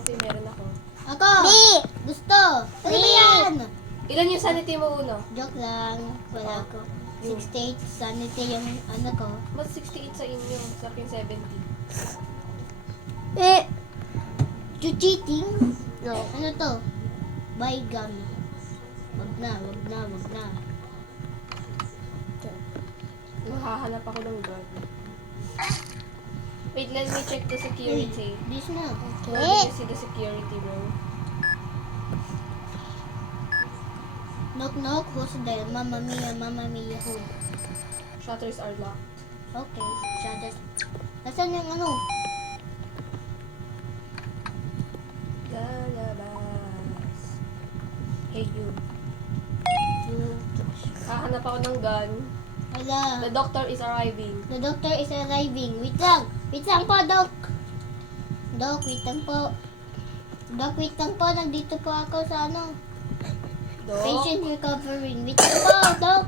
coffee meron ako. Ako! Gusto! Ano ba yan? Ilan yung sanity mo uno? Joke lang. Wala ko. 68 sanity yung ano ko. Mas 68 sa inyo. Sa akin 70. You cheating? No. Ano to? Buy gun. Wag na. Mahahanap ako ng gun. Wait, let me check the security. This na. Where do you see the security, bro? Knock knock. Who's there? Mamma mia, who? Shutters are locked. Okay. Shutters. Nasaan yung ano? Lalabas. Hey, you. You. Hahanap ako ng gun. Wala. The doctor is arriving. The doctor is arriving. Wait lang. Wait lang po, Doc. Doc, wait lang po. Doc, wait lang po. Nandito po ako sa ano. Doc, Patient recovering. Wait lang po, Doc.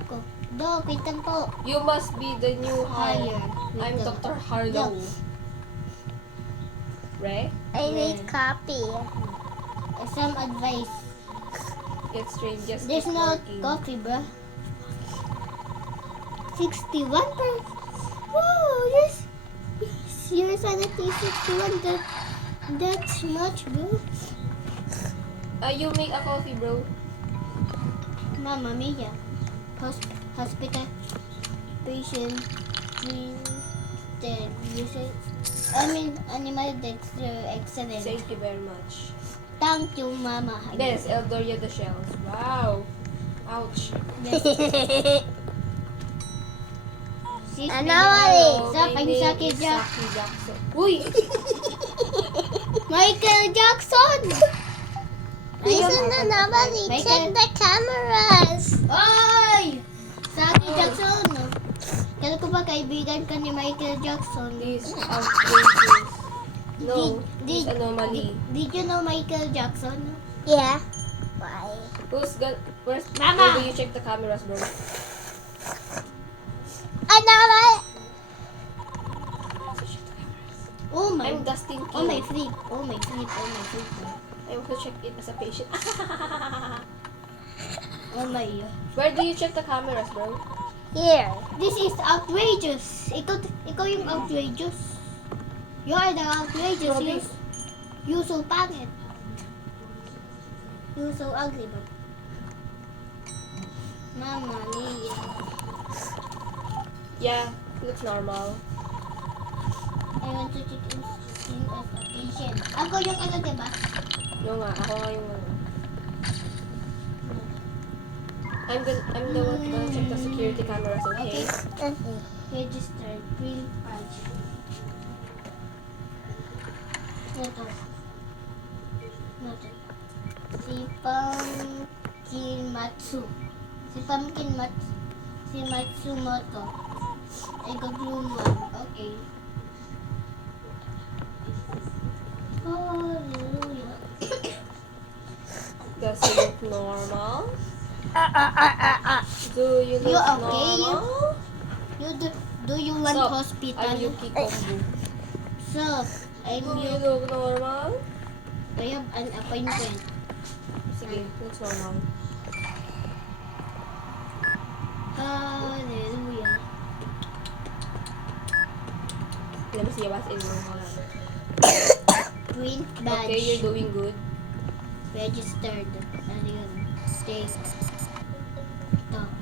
Doc, wait lang po. you must be the new hire. Wait I'm lang. Dr. Harlow. Ray? I need copy. Some advice. It's strange. Just There's keep no working. coffee, bro. 61 per... Wow, yes. Your sanity is 61. That's much, bro. You make a coffee, bro. Mamma mia. Hospital patient dead. You say, animal deaths are excellent. Thank you very much. Thank you, Mama. This, Eldoria the Shells. Wow. Ouch. Yes. She's Anomaly. Hello, Zach, my I'm name Saki is Jack. Saki Jackson. Uy! Michael Jackson! Listen to nobody. Michael. Check the cameras. Oy! Saki Jackson! Kala ko ba kaibigan ka ni Michael Jackson? This outrageous. No, this Did- anomaly. Did you know Michael Jackson? Yeah. Why? Who's got... Where's... Mama! Where do you check the cameras, bro? Anomaly. Oh my... I'm Dustin King. Oh my freak. Oh my freak. Oh my freak. I'm to check it as a patient. Oh my... Where do you check the cameras, bro? Here. This is outrageous. Ikaw yung outrageous. You are the outrageous. Grabe. You so pangit. You so ugly, but... Mamma mia. Yeah, looks normal. I want to check in as a patient. Ako yung ano, diba? Yung nga, ako nga yung ano. I'm the one gonna check the security cameras, okay? Registered. Print badge. Ito. Ito. Si Pumpkin Matsu. Si Matsumoto. I got room 1. Okay. Hallelujah. Does it look normal? Do you look You okay? normal? Do you want Stop. hospital? I'm Yuki Kombu. So, I'm Do you you. look normal? I have an appointment. Sige, looks normal. Hallelujah. Let me see what's in normal. Print badge. Okay, you're doing good. Registered. Ano yun? Take. Talk.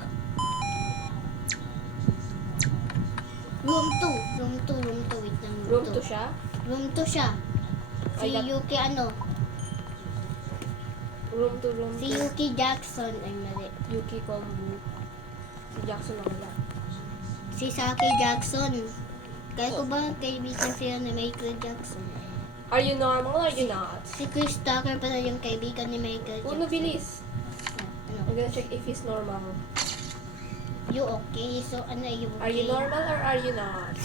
Room 2. Room 2. Wait lang. Room 2 siya? Room 2 siya. Si Ay, Yuki ano? Room 2. Si Yuki Jackson. Ay, mali. Yuki Kombu. Si Jackson na wala. Si Saki Jackson. Kaya ko ba kaibigan sila ni Michael Jackson? Are you normal or are you not? Si Chris Tucker pala yung kaibigan ni Michael Jackson. Uno, bilis. Ano? I'm gonna check if he's normal. You okay? So, ano you okay? Are you normal or are you not?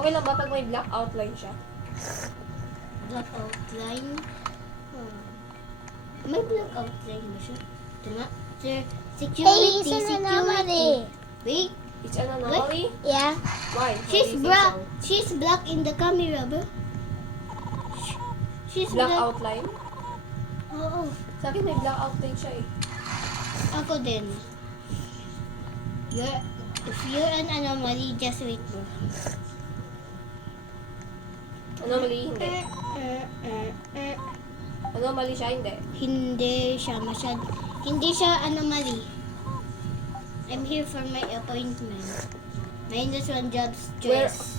Okay lang ba pag may black outline siya? Black outline? May black outline ba siya? Ito nga. Sir, security, Hey, it's an security. anomaly. Wait, It's an anomaly? Yeah. Why? Why do she's you think black. so? She's black in the camera, bro. She's Black black. outline? Oo. Sa akin may black outline siya eh. Ako din. If you're an anomaly, just wait bro. Anomaly, hindi. Anomaly siya, hindi. Hindi siya anomaly. I'm here for my appointment. -1 job stress.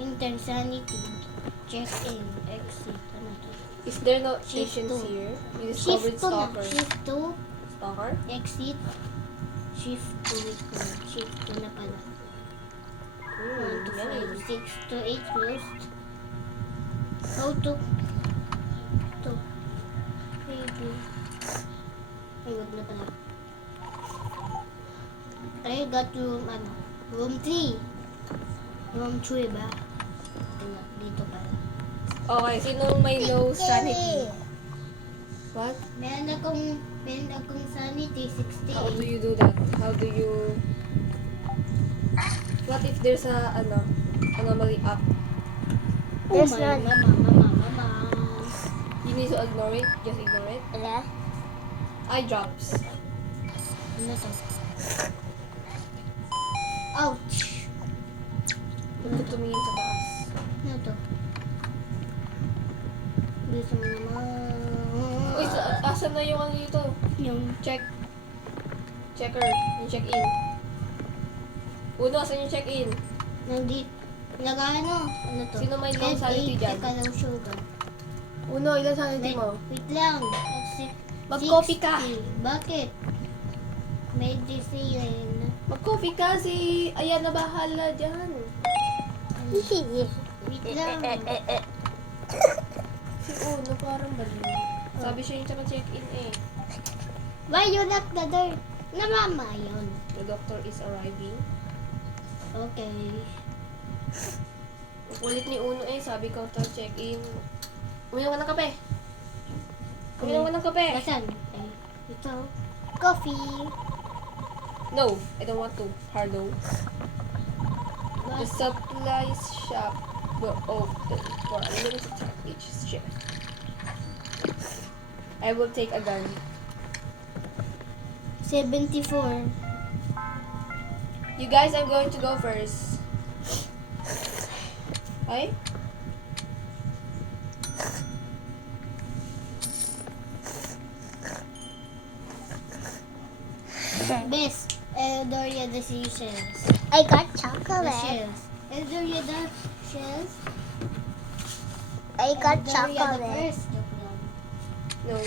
Intern sanity. Check-in. Exit. Ano to? Is there no Shift patients two. here? You Shift discovered 2 na. stalker. Shift 2. Stalker? Exit. Shift 2. Wait ko. Shift 2 na pala. 1 to 5, 6 to 8 closed. How to? Maybe. Ay, wag na pala. I got room, room 3. Room 3 ba? Wala, dito pala. Okay, sinong may low sanity? What? Meron akong sanity, 68. How do you do that? How do you... What if there's a, anomaly up? Oh There's my, none. mama. You need to ignore it? Just ignore it? Yeah. Eye drops. Ano to? Ouch! Huwag ka tumingin sa taas. Ano to? Dito mo naman. Uy, asan na yung ano dito? Yung Check. Checker. Yung check-in. Uno, asan yung check-in? nandito. Ano to? Sino may low sanity dyan? Teka lang, sugar. Uno, ilan sanity mo? Wait lang. Exit. Mag-coffee ka. 60. Bakit? Medicine. Mag-coffee ka si... Ayan na bahala dyan. Wait lang. Si Uno parang baliw. Sabi siya yung tsaka check-in eh. Why you lock the door? Na mama yun. The doctor is arriving. Okay. Ulit ni Uno eh. Sabi ko to check-in. Uminom ka ng kape. Uminom ka ng kape. Basan? Ay, ito. Coffee. No, I don't want to. Hardo. The supplies shop will open for a limited time each shift. I will take a gun. 74. You guys, I'm going to go first. Okay? Best. Eldoria the seashells. I got The chocolate. shells. Eldoria the shells. I got Eldoria the chocolate. first. Joke lang. No.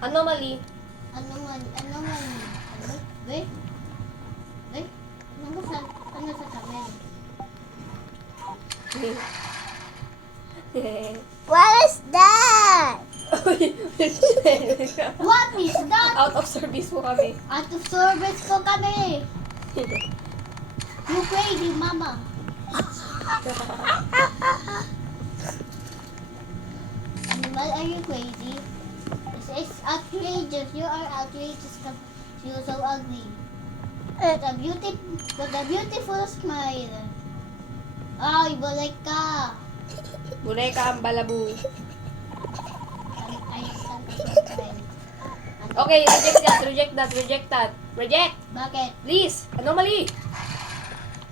Anomaly. Ano man? Ano? Wait. Ano sa kamen? What is that? What is that? Out of service mo kami. Out of service ko kami. You crazy mama. Animal, are you crazy? This is outrageous. You are outrageous. You're so ugly. With a beautiful smile. Ay, balik ka. Buleka ang balabu. Ay, Okay, reject that. Reject! bakit? Please! Anomaly!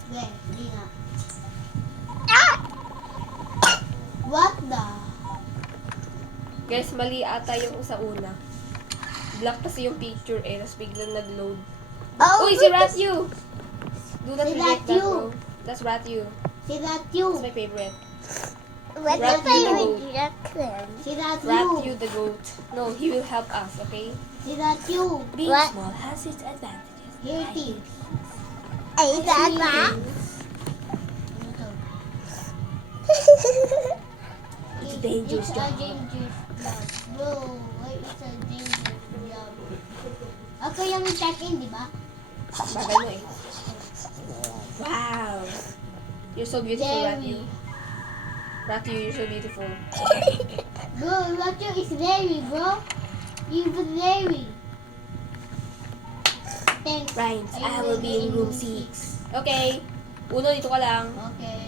Hindi nga. What the? Guys, mali ata yung sa una. Black kasi yung picture eh, tapos biglang nag-load. Oh, Uy, si Ratyu! Do not Si reject that, Ratyu. bro. That's Ratyu. Si Ratyu. That's my favorite. what if Ratyu I the goat. reject them? Si Ratyu. Ratyu the goat. No, he will help us, okay? Si Ratyu. Being What? small has its advantages. Here it is. Is that that? Ano to? It's a dangerous It's job. a dangerous job. Bro, why it's a dangerous job? Ako yung check-in, di ba? Bagay mo eh. Wow! You're so beautiful, Ratyu. Jerry. Ratyu, you're so beautiful. Bro, Ratyu is very, bro. Even Larry. Thanks. Right, I will be in room 6. Okay. Uno, dito ka lang. Okay.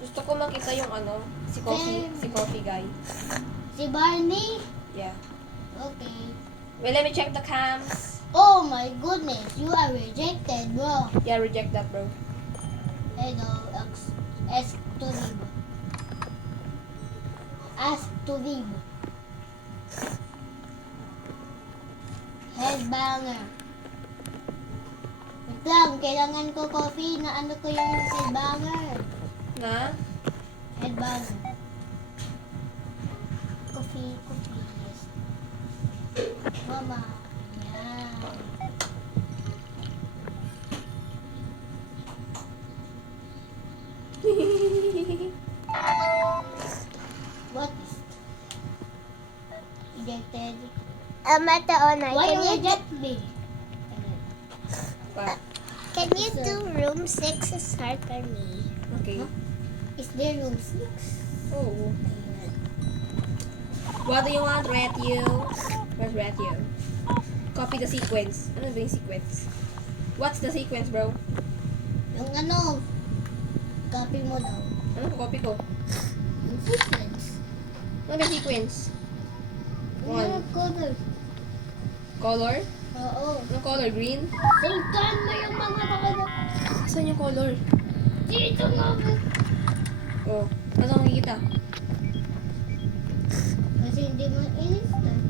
Gusto ko makita yung ano, si Coffee guy. Si Barney? Yeah. Okay. Well, let me check the cams. Oh my goodness, you are rejected, bro. Yeah, reject that, bro. Hello, ask to leave. Ask to leave. Headbanger. Wait lang, kailangan ko coffee na ano ko yung headbanger. Na? Headbanger. Coffee, yes. Mama. Yan. What is rejected? Ate Onay, Why can you you reject me? What? can you do room 6 start for me? Okay. Is there room 6? Oh. What do you want, Ratio? Where's Ratio? Copy the sequence. Ano ba yung sequence? What's the sequence, bro? Yung ano, copy mo daw. Ano copy ko? Yung sequence. Ano ba yung sequence? Yung One. mga color. Color? Oo. Anong color? Green? Sultan mo yung mga color. Saan yung color? Dito nga ba? Oh. Ano makikita? Kasi hindi mo in-start.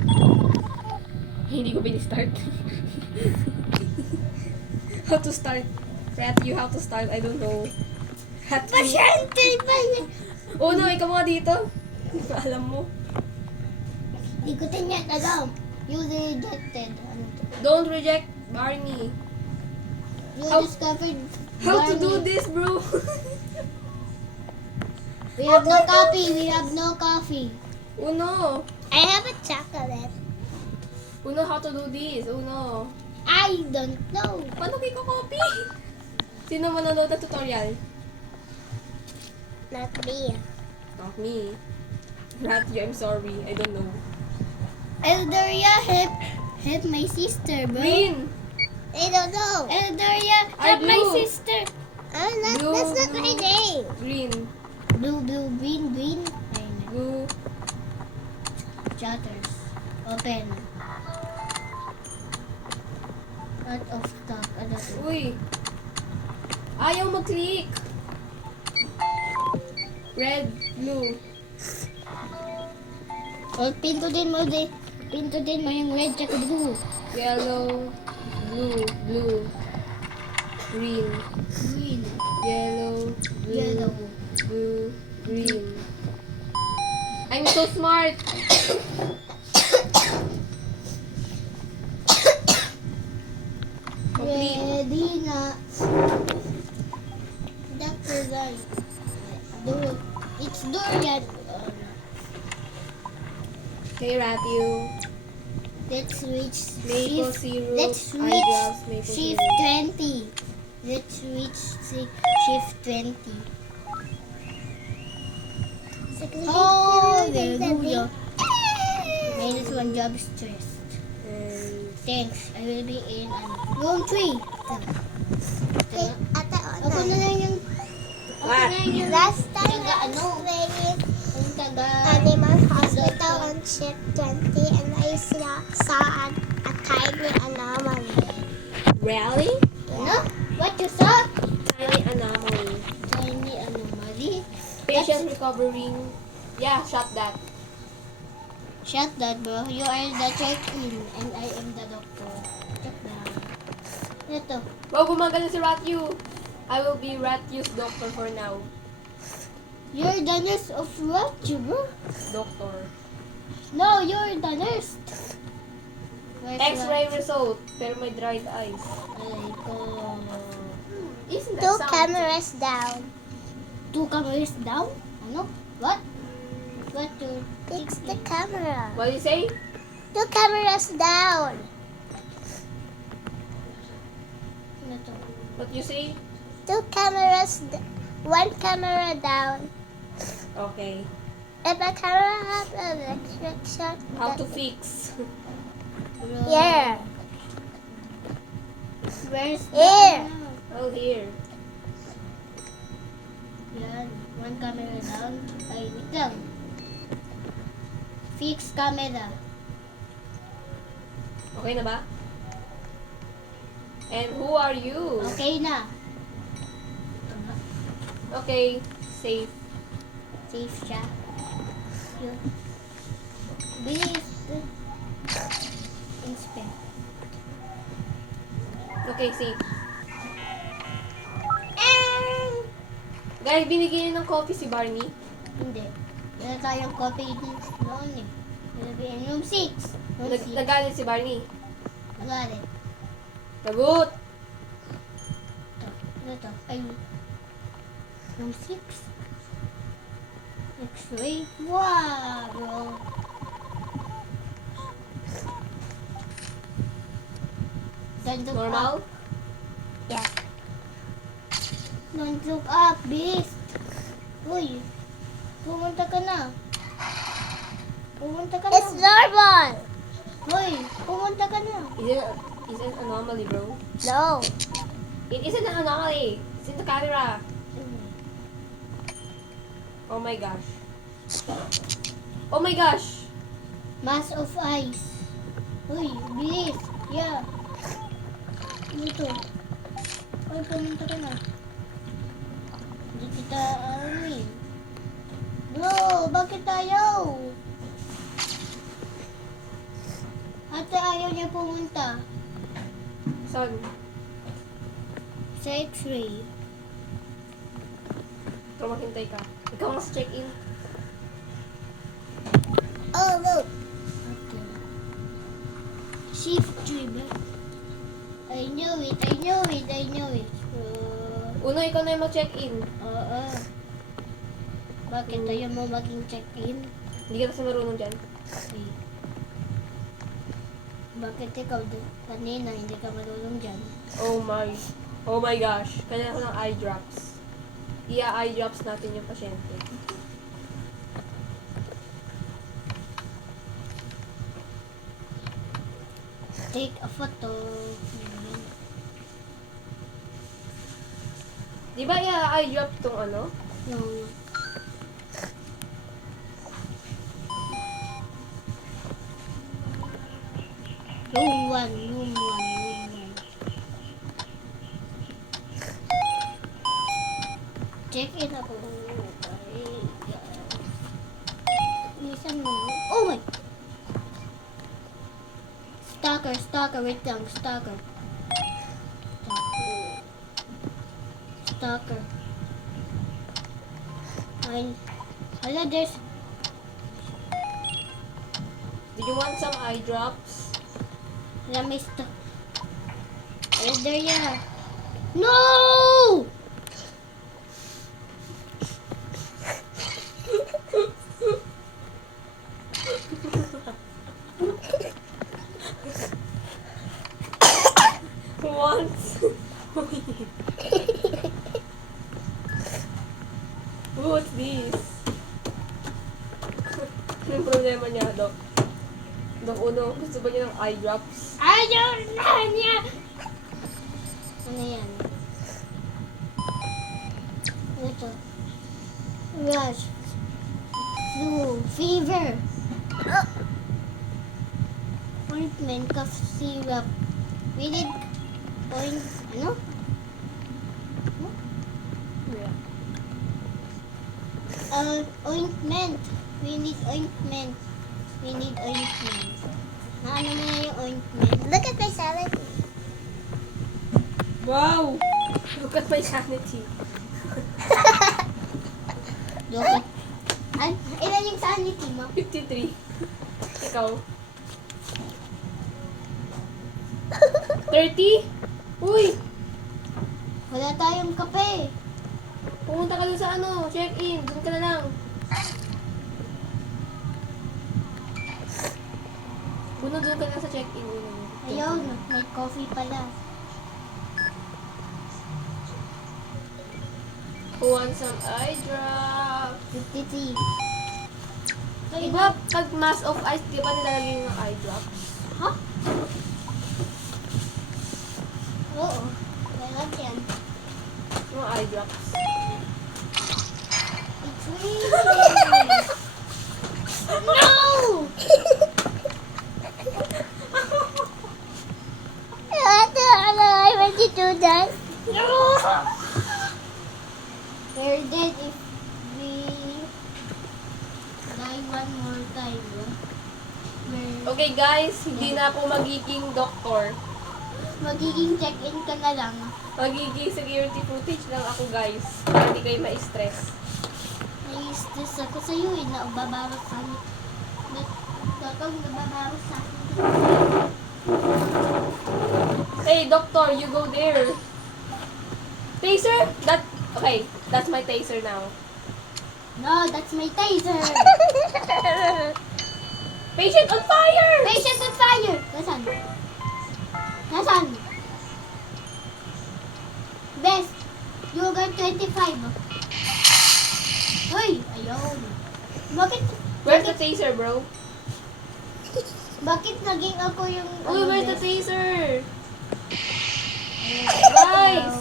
Hindi ko bin-start. How to start? Ratio, how to start? I don't know. Pasyente pa niya. Oh no, ikaw mga dito. Alam mo. Hindi ko tinyan alam. You rejected. Ano to? Don't reject Barney. You How- discovered How to Barney. do this, bro? We have no coffee. We have no coffee. Uno. I have a chocolate. Uno, how to do this? Uno. I don't know. Paano ko copy? Sino manonood ng tutorial? Not me. Not me. Ratio, I'm sorry. I don't know. Eldoria, help my sister, bro. Green. I don't know. Eldoria, Ay, help my blue. sister. Oh, Blue, that's not my blue. name. Green. Blue, blue, green, green. Ayun na. Blue. Shutters. Open. Out of stock. Ano to? Uy. Ayaw mag-click. Red, blue. O, pindutin mo din. Pindutin mo yung red tsaka blue. Yellow, blue, blue. Green. Green. Yellow, blue, Yellow. blue, green. I'm so smart. Complete. Ready na. Dr. Light. It's Dorian. Okay, Ratio. Let's reach Maple shift. syrup. Let's reach Eyebrows, maple shift syrup. 20. Let's reach shift 20. Hallelujah. Minus 1 job stress. And Thanks. I will be in room 3. Ate Ako na Onay. lang yung... Ako What? na lang yung... Last time Taga I ano? was playing Yung taga... Animal Hospital on shift 20 and I saw a tiny anomaly. Really? Ano? What you saw? Tiny anomaly. Tiny anomaly. Patient recovering. Yeah, shut that. Shut that, bro. You are the check-in and I am the doctor. Check that. Ito. Wow, gumagana si Ratio. I will be Ratio's doctor for now. You're the nurse of what, you bro? Doctor. No, you're the nurse. Where's X-ray result. Pero may dried eyes. Aray ko. Isn't that Two sound? cameras down. 2 cameras down? Ano? What? What to... Fix the camera. What do you say? 2 cameras down. Ano to? What you say? 2 cameras. 1 camera down. Okay. If a camera has a restriction, How to fix? here. Where's the Here. ano? Oh, here. Yan. One camera down. Ay, wait lang. Fix camera. Okay na ba? And who are you? Okay na. Ito na. Okay, safe. Safe siya. Yun. Bilis. Inspect. Okay, safe. Guys, binigyan niyo ng coffee si Barney. Hindi. Wala tayong copy noon eh. Nilagyan room 6. Room 6. Nagalit si Barney. Nagalit. Lagot! Ito. Ano to? Ay. Room 6. X-ray. Wow! Don't look Normal? up. Yeah. Don't look up, beast. Uy. Pumunta ka na. Pumunta ka na. It's normal. Hoy, pumunta ka na. Is it anomaly, bro? No. It isn't an anomaly. It's in the camera. Oh my gosh. Oh my gosh. Mass of ice. Uy, bilis. Yeah. Dito. Uy, pumunta ka na. Hindi kita, ano eh. Bro, bakit ayaw? Ate, ayaw niya pumunta. Son, Sa x-ray. ito maghintay ka. Ikaw mas check-in. Oh, look. Okay. Shift trigger. I knew it, I knew it, I knew it. Uno, ikaw na yung mag-check-in. Oo. Bakit ayaw mo maging check-in? Hindi ka kasi marunong dyan. Okay. Bakit ikaw kanina hindi ka marunong dyan? Oh my gosh. Kanya ko ng eye drops. Eye drops natin yung pasyente. Take a photo. Di ba eye drop tong ano? Yung room 1, room 1, room 1. Check in ako. Isan mo. Oh my! Stalker, wait lang, stalker. Stalker. Ay, hala, there's, Did you want some eye drops? hala, may there, yeah. No! Once. What's this? Anong problema niya, Dok? Dok Uno, gusto ba niya ng eye drops? Ayaw na niya! Ano yan? Ano ito? Rush. Flu. Fever. Ointment. Cough syrup. We need ano? Ointment. We need ointment. We need ointment. Ano mo na yung ointment? Look at my salad. Wow! Look at my sanity. Dapat. Ilan yung sanity mo? 53. Ikaw? 30? Uy! Wala tayong kape. Pumunta ka dun sa ano, check-in. Dun ka na lang. Uno, dun ka na sa check-in. Uno. Ayaw na. May coffee pala. Who wants some eye drop? 53. Diba, pag mask of ice, di ba nilalagay yung eye drops? Ha? Oo. Meron yan. Yung eye drops. It's raining. No! I want to do that. No! We're dead if we die one more time. Okay guys, hindi na ako magiging doktor. Magiging check-in ka na lang. Magiging security footage lang ako guys. Para hindi kayo ma-stress. Nai-stress ako sa'yo eh. Nababawas sa akin. Dakang nababawas sa akin. Hey doctor, you go there. Taser? Okay, that's my taser now. No, that's my taser. Patient on fire! Patient on fire! Nasaan? Nasaan? Best, you got 25. Hoy, ayun. Bakit, Where's the taser, bro? bakit naging ako yung... Uy, where's the best? taser? Guys! Guys!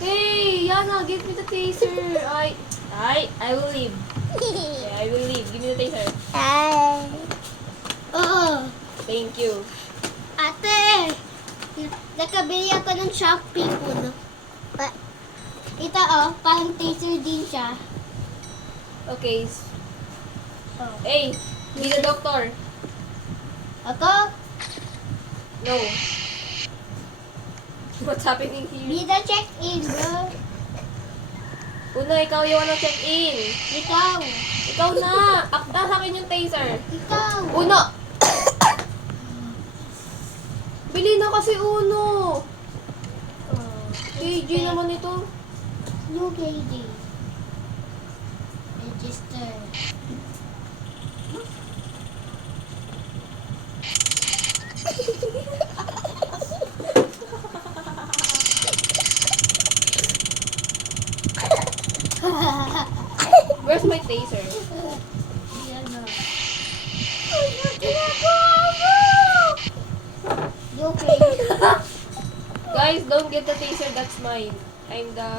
Hey, Yana, give me the taser. I will leave. Okay, I will leave. Give me the taser. Hi. Oo. Thank you. Ate! Nakabili ako ng Shopee food. Ito oh, parang taser din siya. Okay. Oh. Hey, be the doctor. Ako, No. What's happening here? be the check-in, bro. Una, ikaw yung ano check-in. Ikaw. Ikaw na. Akta sa akin yung taser. Ikaw. Uno. Bili na kasi Uno. Oh, KG naman ito. New KD. Register. Where's my taser? Yan o. New KD. Guys, don't get the taser. That's mine. I'm the...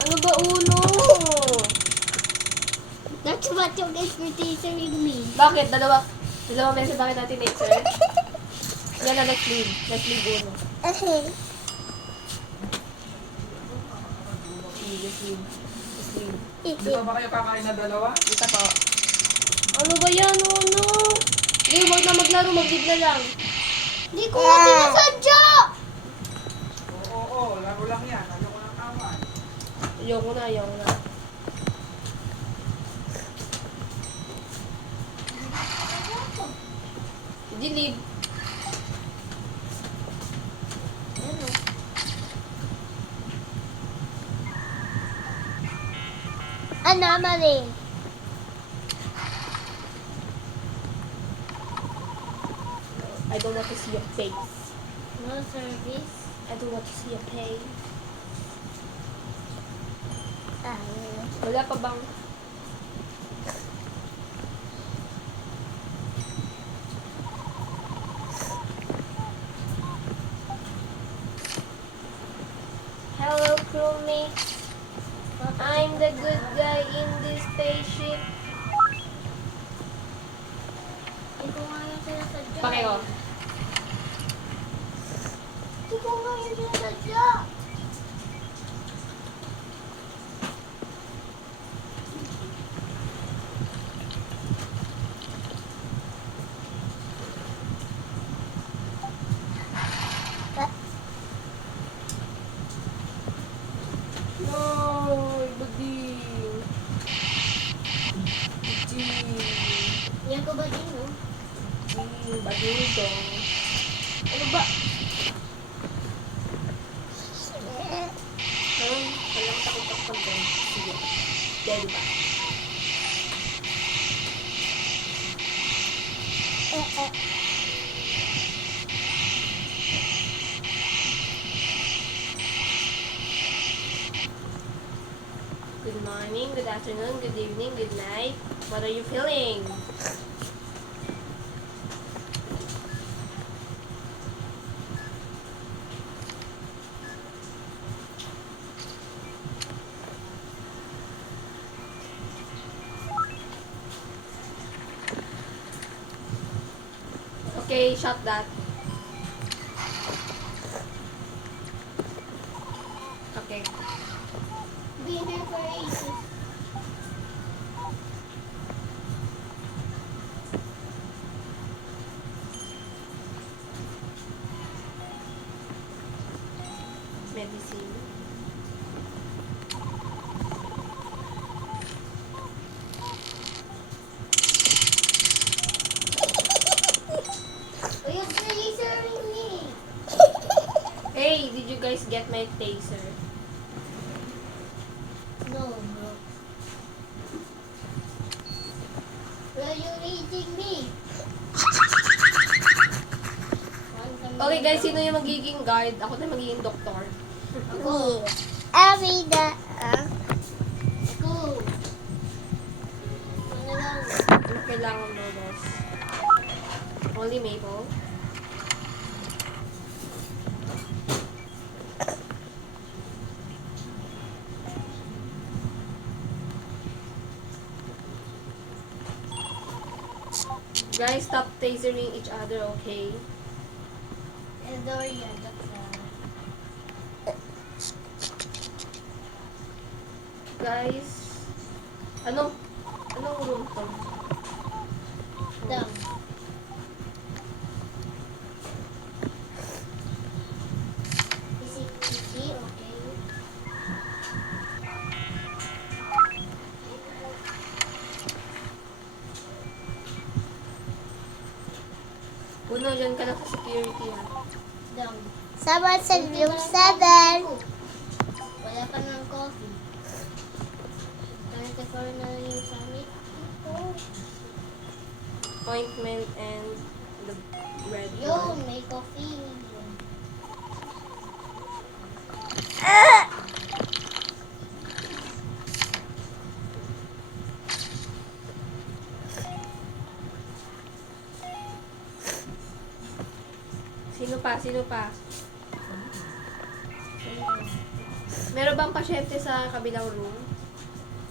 Ano ba Uno? That's what you get for tasering me. Bakit? Dalawang beses bakit natin taser? Yan na, let's leave. Let's leave Uno. Okay. Let's leave. Let's leave. Is Di it? ba ba kayo kakain na dalawa? Kita po. Ano ba yan, Uno? Hindi, huwag na maglaro. Mag-leave na lang. Hindi ko nga sinasadya! Oo, laro lang yan. Ano ko ng kawan? Ayoko na, ayoko na. Hindi leave. Ano? Anomaly. I don't want to see your face. No service. I don't want to see your face. Ah, Wala pa bang... Hello, crewmates. I'm the good guy in this spaceship. Hindi ko nga yung sinasadya. Pakiyo. Hindi ko nga yung sinasadya. No, bading. Yan ko ba din, no? Bading dong. Ano ba? Alam takot ako pag doon. Sige. Dead ba? Good night. morning, good afternoon, good evening, good night. What are you feeling? Okay, shut that. Okay. Be here for ages. Medicine. Oh, you're lasering me. Hey, did you guys get my taser? No, bro. Why are you raising me? Okay guys, sino yung magiging guard? Ako na magiging doktor. Ako. Every day. Ako. Ano lang? Ano kailangan mo, boss? Only maple? Guys, stop tasering each other, okay? Edoria, doktor. Guys, anong room to? Down. Easy, okay. Puno, dyan ka lang sa security, ha? Down. Someone said room 7. Wala pa ng coffee. Kahit ako na lang yung summit. Appointment and the red Yo, one. may coffee. Sino pa? Meron bang pasyente sa kabilang room?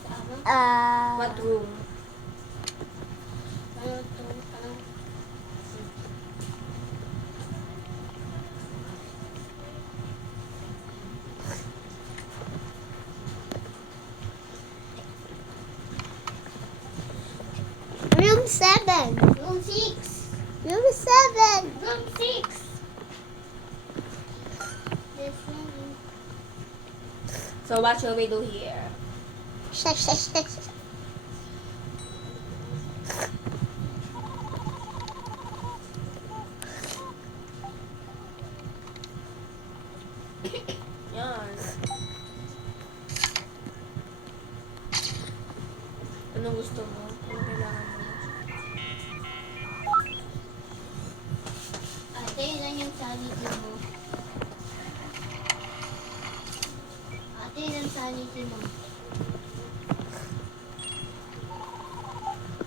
Sama? What room? Ano to? Ano? Room 7. Room 6. Room 7. Room 6. This one. So what shall we do here? Shush, shush, shush. Yan. Anong gusto mo? Anong kailangan mo? Ate, ilan yung sanity mo? Ate, ilan sanity mo?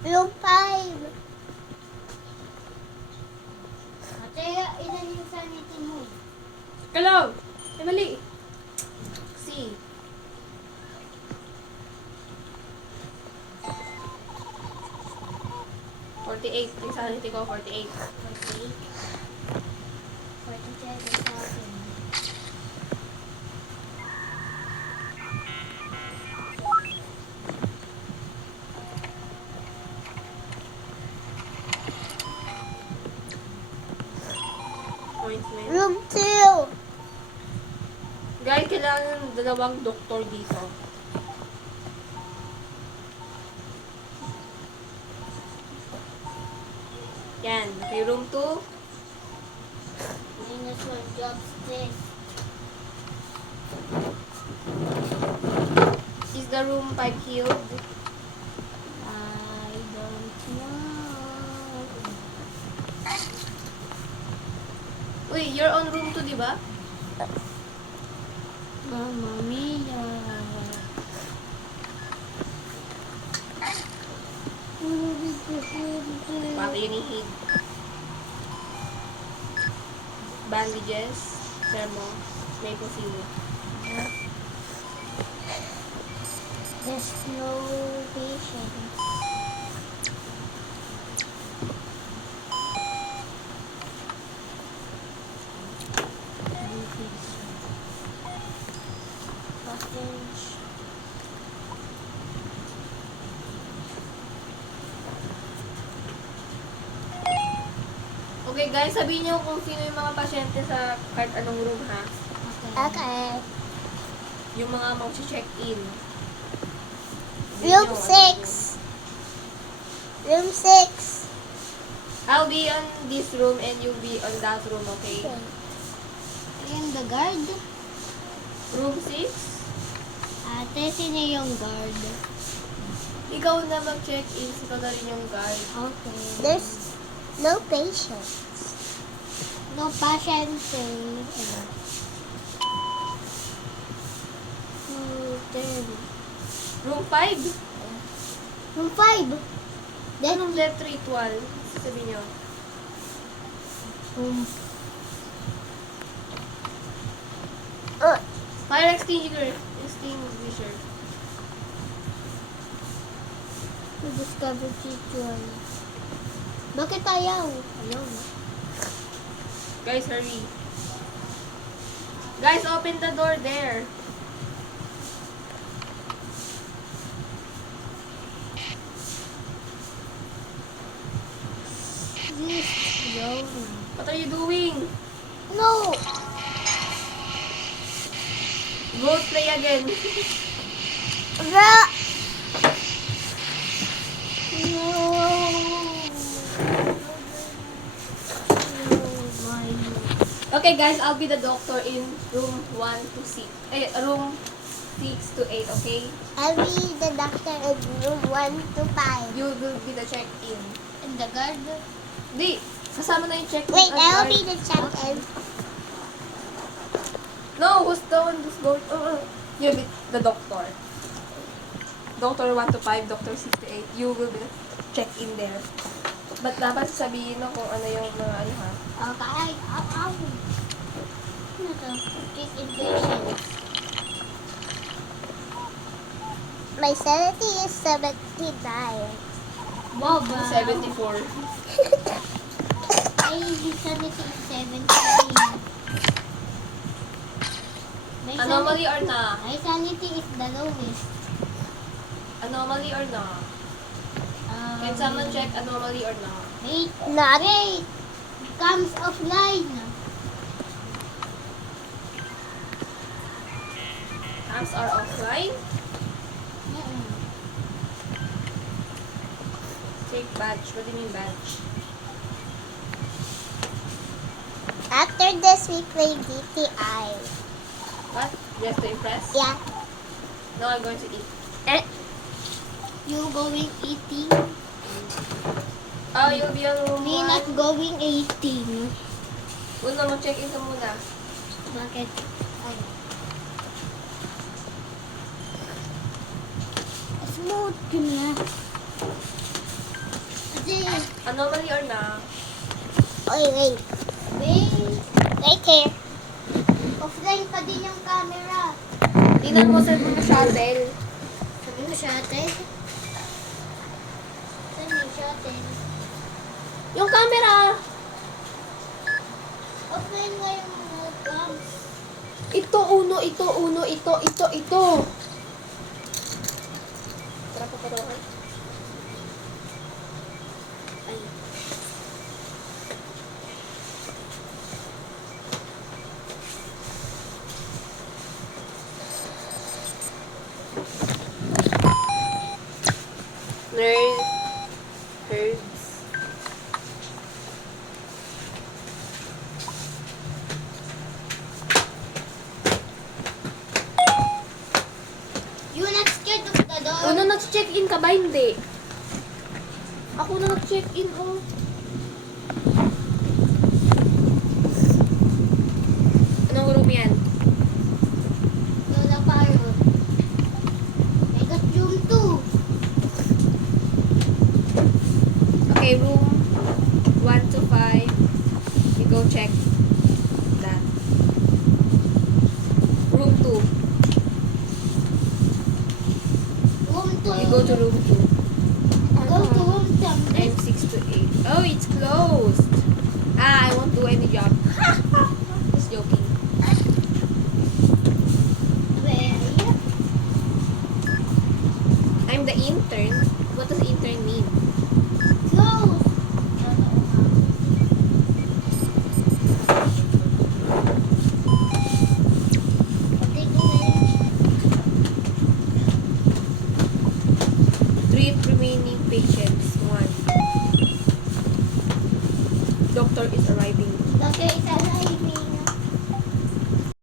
Room 5. Ate, ilan yung sanity mo? Kalaw! Ay, mali! C. Yung sanity ko, 48. 48. 47,000. Appointment. Room 2. Guys, kailangan dalawang doktor dito. Yan. Okay, room 2. -1 job stress. Is the room 5 healed? I don't know. Uy, you're on room 2, di ba? Mamma mia. What do you need? Bandages, thermo, maple syrup. There's no patience. Sausage. Okay guys, sabihin niyo kung sino yung mga pasyente sa kahit anong room ha. Okay. Yung mga mag-check-in. Room 6. Room 6. I'll be on this room and you'll be on that room, okay? Ayan, the guard. Room 6? Ate, sino yung guard? Ikaw na mag-check-in, ikaw na rin yung guard. Okay. There's no patience. no pasyente. Ano? Then, Room 5? room 5. Then, Anong death ritual? Sabihin niyo. room Fire extinguisher. Extinguisher. discover ritual. Bakit ayaw? Ayaw na. Guys, hurry. Guys, open the door there. Yes, ayaw na. What are you doing? No! Go play again. Bro, No! My Okay guys, I'll be the doctor in room 1 to 6. Room 6 to 8, okay? I'll be the doctor in room 1 to 5. You will be the check-in. and the guard. Di, kasama na yung check-in. Wait, at I'll guard. be the check-in. No, who's the one who's going? You'll be the doctor. Doctor 1 to 5, doctor 6 to 8. You will be check-in there. But dapat sabihin mo kung ano yung mga ano ha. Okay, ow. Ano to? Take in patience. My sanity is 79. Boba. 74. Ay, sanity is 17. My Anomaly or na? My sanity is the lowest. Anomaly or na? Can someone check anomaly or na? Wait, Not. wait. Comes offline. Cams are offline. Check badge. What do you mean badge? After this, we play DTI. What? Just to impress? Yeah. No, I'm going to eat. You going eating? Oh, you'll be on room Me 1. not going eating. Una, mag-check-in ka muna. Bakit? Ay. Smooth ka niya. Kasi, Anomaly or na? Wait. wait. Right here. Offline pa din yung camera. Tingnan mo sa mga shuttle. Sabi mo siya ate? Saan yung shuttle? Yung camera! Offline nga yung mga cams. Ito. Tara pa parohan. Ay. Nerd. Herds. You not scared of the door? Ano, nag-check-in ka ba? Hindi. Ako na nag-check-in, oh. Anong room yan? Lola Parrot. I got room 2. Okay, room 1 to 5. You go check that. Room 2. Room 2. You go to room 2. Go to room 2. And 6 to 8. Oh, it's closed. I won't do any job. Just joking. Where? I'm the intern.